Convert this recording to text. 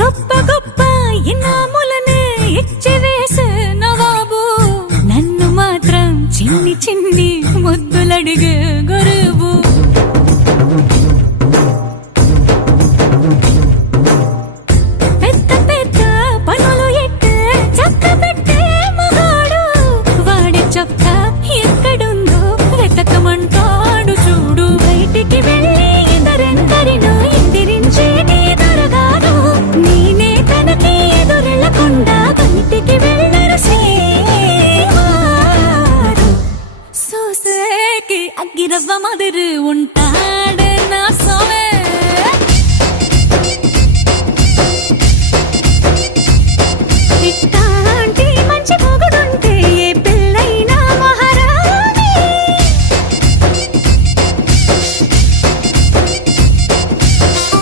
గొప్ప గొప్ప ఇనాములనే ఇచ్చి వేసే నవాబు నన్ను మాత్రం చిన్ని చిన్ని ముద్దులడిగే